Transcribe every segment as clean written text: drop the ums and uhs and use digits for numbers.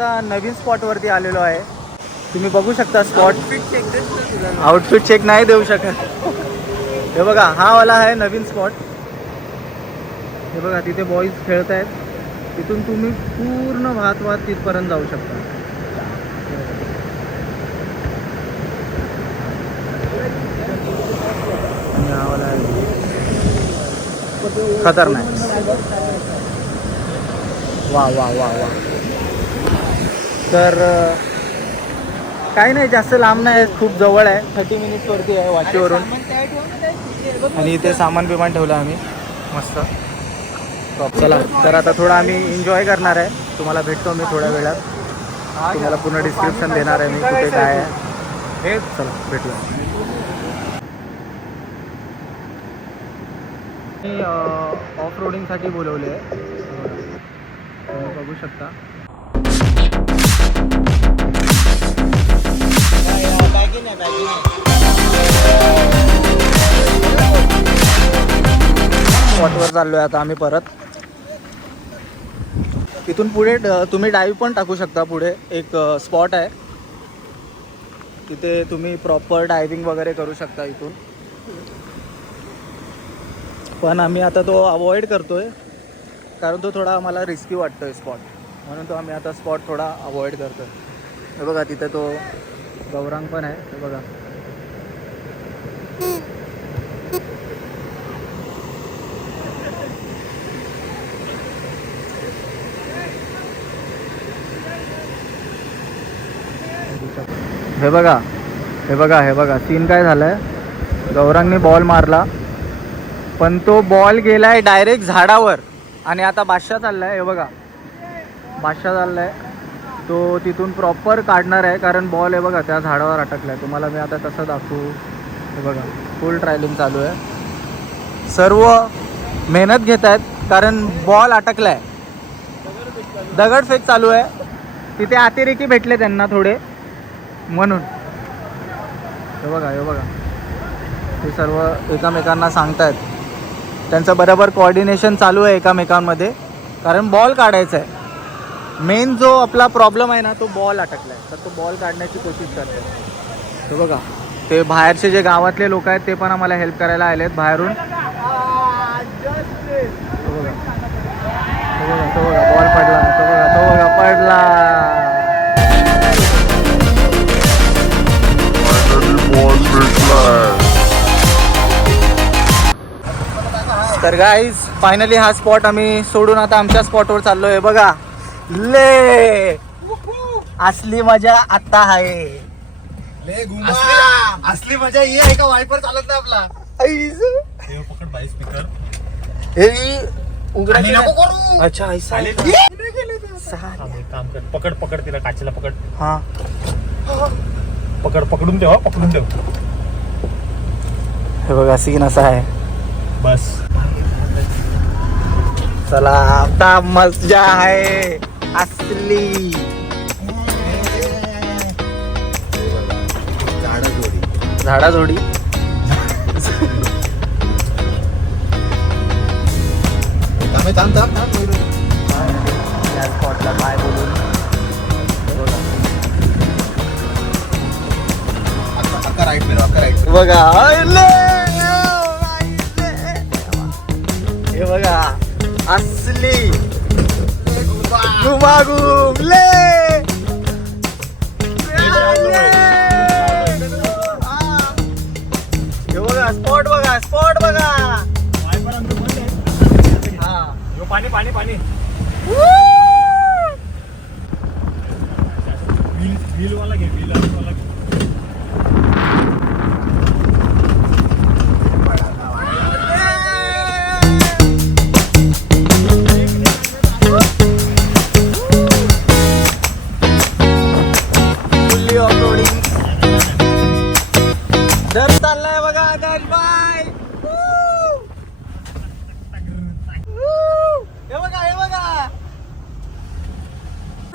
आता नवीन स्पॉटवरती आलेलो आहे. तुम्ही बघू शकता स्पॉट. आउटफिट चेक नाही देऊ शकत. हे बघा, हा वाला आहे नवीन स्पॉट. हे बघा, तिथे बॉईज खेळत आहेत. तिथून तुम्ही पूर्ण वाहत तिथपर्यंत जाऊ शकता. आणि हा वाला आहे खतरनाक. वा वा वा वा. तर काही नाही, जास्त लांब नाही, खूप जवळ आहे. 30 मिनिट्सवरती आहे वाशीवरून. आणि इथे सामान बिमान ठेवलं आम्ही मस्त. चला, तर आता थोडा आम्ही एन्जॉय करणार आहे. तुम्हाला भेटतो मी थोड्या वेळात. तुम्हाला पूर्ण डिस्क्रिप्शन देणार आहे मी कुठे काय आहे हे. चला भेटूया. मी ऑफ रोडिंगसाठी बोलवले आहे. तुम्ही बघू शकता. स्पॉटवर चाललो आहे आता आम्ही परत. तिथून पुढे तुम्ही डाईव्ह पण टाकू शकता. पुढे एक स्पॉट आहे, तिथे तुम्ही प्रॉपर डायव्हिंग वगैरे करू शकता इथून. पण आम्ही आता तो अवॉइड करतोय कारण तो थोडा आम्हाला रिस्की वाटतोय स्पॉट, म्हणून तो आम्ही आता स्पॉट थोडा अवॉइड करतोय. हे बघा, तिथे तो गौरांग पण आहे. हे बघा, हे बघा, हे बघा, हे बघा सीन काय झालंय. गौरांगने बॉल मारला पण तो बॉल गेलाय डायरेक्ट झाडावर. आणि आता बादशाह चाललाय. हे बघा, बादशाह चाललाय. तो तिथून प्रॉपर काढणार आहे कारण बॉल आहे बघा त्या झाडावर अटकलाय. तुम्हाला मी आता कसं दाखवू. हे बघा, फुल ट्रायलिंग चालू आहे. सर्व मेहनत घेत आहेत कारण बॉल अटकलाय. दगडफेक चालू आहे. तिथे अतिरेकी भेटले त्यांना थोडे, म्हणून. हे बघा, हे बघा, ते सर्व एकामेकांना सांगतायत. त्यांचं बरोबर कोऑर्डिनेशन चालू आहे एकामेकांमध्ये कारण बॉल काढायचा आहे. मेन जो आपला प्रॉब्लेम आहे ना, तो बॉल अटकला आहे. तर तो बॉल काढण्याची कोशिश करते. हे बघा, ते बाहेरचे जे गावातले लोक आहेत ते पण आम्हाला हेल्प करायला आले आहेत बाहेरून. तो बघा, तो बघा, तो बघा बॉल पडला. तो बघा, तो बघा पडला. तर गाईज, फायनली हा स्पॉट आम्ही सोडून आता आमच्या स्पॉटवर चाललोय. बघा, ले असली मजा आता आहे. ले घुमा. असली मजा ही आहे का वायपर चालत नाही आपला. हे पकड बाई स्पीकर. हे उघडा नको करू. अच्छा, ऐसा काम कर. पकड पकड तिला, काचेला पकड. हा, पकड, पकडून ठेव, पकडून ठेव. हे बघा सीन असा आहे. बस चला, आता मजा आहे असली. झाडाझोडी. थांब थांब थांब. या स्पॉटला बाय बोलून. अक्का राईट फिरव, अक्का राईट. बघा, हे बघा असली घुमाघूम ले. हे बघा स्पॉट, बघा स्पॉट, बघा. हा, पाणी पाणी पाणी. व्हील वाला घे, व्हील वाला घे. दर चाललाय बघा आकाश बाय. हे बघा, हे बघा.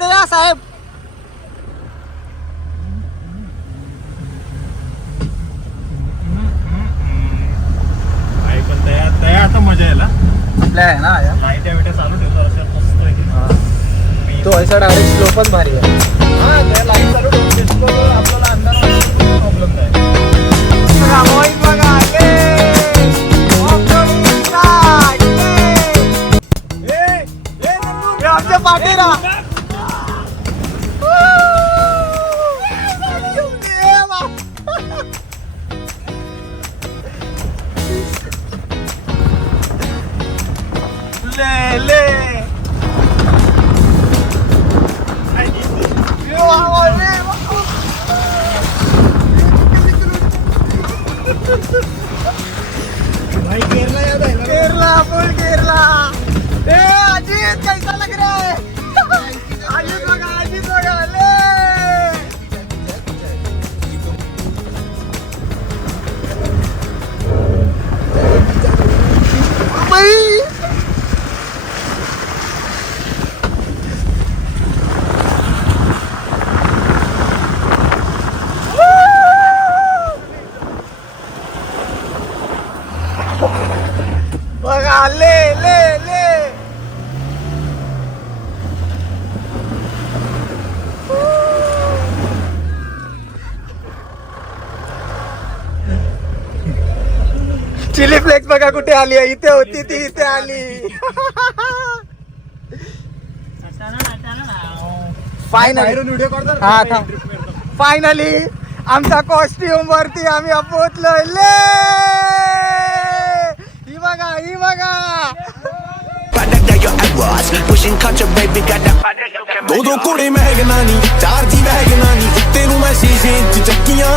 या साहेब. पण तया आता मजा यायला आपल्या आहे ना. लाईट्या बिट्या चालू ठेवतो असं मस्त. तो ऐसा डायरेक्ट स्लो पण भारी आहे. हा त्या लाईट चालू ठेवून disco वर आपल्याला अंधार प्रॉब्लेम नाही. आमच्या पाठीरा ले ले भाई केरला याद आहे ना? केरला फुल केरला. ए अजीत कैसा लग रहा है? अजीत बघा ले. बाई बघा ले ले ले. चिली फ्लेक्स बघा कुठे आली आहे. इथे होती ती इथे आली. फायनली बाहेरून व्हिडिओ काढतात. हा था फायनली आमचा कॉस्ट्युम वरती आम्ही पोहोचलोय. ले ही बघा ही बघा. दो दो घोड़े महगनानी चार जी महगनानी तेनू मैं शीशे च चक्कियां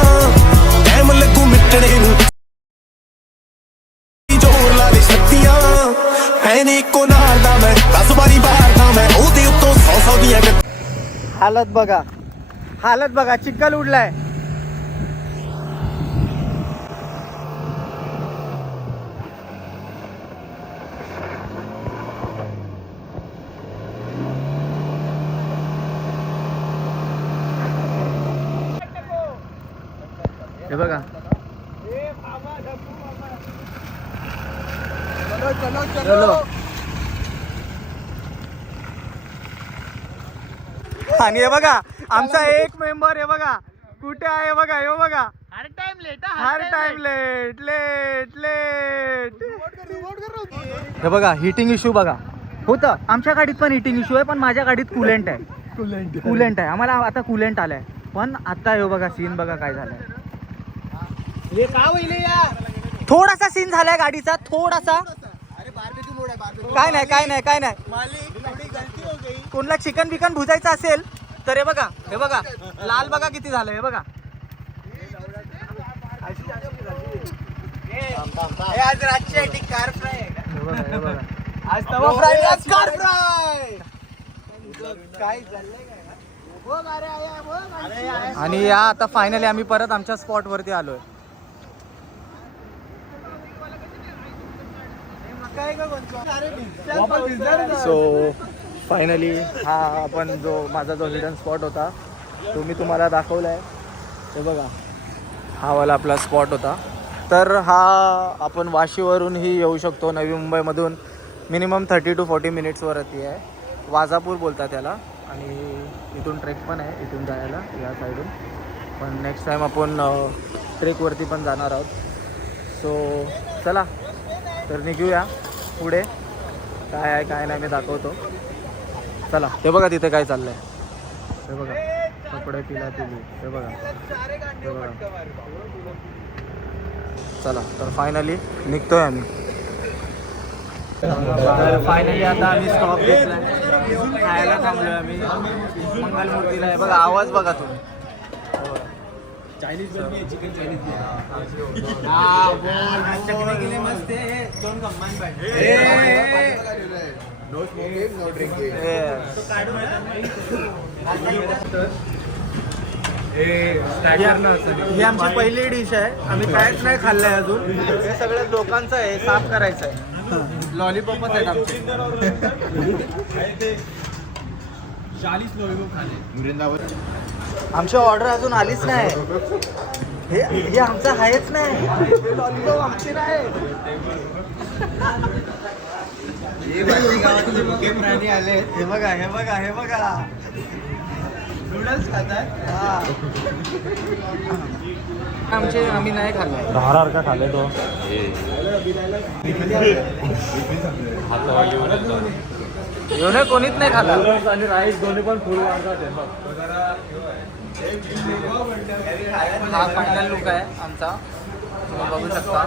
टाइम लगू मिटने नू जोर ला दे शक्तियां हैने को नाल दा मैं 10 बारी बाहर दा मैं ओदे उत्तों 100 दियां हालत बघा हालत बघा. चिखल उडलाय. हे बघा चलो. आणि हे बघा आमचा एक मेंबर हे बघा कुठे आहे बघा. हे बघा हर टाइम लेट लेट लेट. हे बघा हिटिंग इश्यू बघा होतं. आमच्या गाडीत पण हिटिंग इश्यू आहे पण माझ्या गाडीत कुलेंट आहे. कुलेंट आहे आम्हाला आता कुलेंट आलाय. पण आता हे बघा सीन बघा काय झालाय. थोडासा सीन झालाय गाडीचा थोडासा. अरे बारबेक्यू मोड आहे बारबेक्यू. काय नाही काय नाही काय नाही. मालिक थोडी गलती हो गई. कोणला चिकन बिकन भुजायचं असेल तर हे बघा लाल बघा किती झालं. हे बघा आज रातची कार फ्राय आहे का? हे बघा आज तवा फ्राय आज कार फ्राय. काय चाललंय काय? बघ अरे आया बघ. अरे आणि या आता फायनली आम्ही परत आमच्या स्पॉट वरती आलोय. सो फायनली हा आपण जो माझा जो हिडन स्पॉट होता तो मी तुम्हाला दाखवला आहे. ते बघा हा वाला आपला स्पॉट होता. तर हा आपण वाशीवरूनही येऊ शकतो. नवी मुंबईमधून मिनिमम 30 to 40 मिनिट्सवरती आहे. वाजापूर बोलतात त्याला. आणि इथून ट्रेक पण आहे इथून जायला या साईडून. पण नेक्स्ट टाईम आपण ट्रेकवरती पण जाणार आहोत. सो चला तर निघूया पुढे. काय आहे काय नाही मी दाखवतो. चला ते बघा तिथे काय चाललंय. हे बघा कपडे पिला पिली. हे बघा हे बघा. चला तर फायनली निघतोय आम्ही. तर फायनली आता आम्ही स्टॉप घेतलाय. खायला थांबलोय आम्ही मंगलमूर्तीला. हे बघा आवाज बघा तुम्ही. चायनीज बनवी चिकन चायनीज. मस्त दोन combine no smoking no drinking. ही आमची पहिली डिश आहे. आम्ही कायच नाही खाल्लंय अजून. हे सगळं लोकांचं आहे साफ करायचं आहे. लॉलीपॉपच आहेत आमचे. 40 लॉलीपॉप खाले. आमची ऑर्डर अजून आलीच नाही. हे आमचं आहेच नाही. लॉलीपॉप आमची नाही. गावातले मुके प्राणी आले. हे बघा हे बघा हे बघा नूडल्स खातात. आम्ही नाही खाल्लं. धारार का खाले तो एवढं कोणीच नाही खाल्लं. आणि राईस दोन्ही पण फुल वाढतात. हा फायनल लुक आहे आमचा, तुम्ही बघू शकता.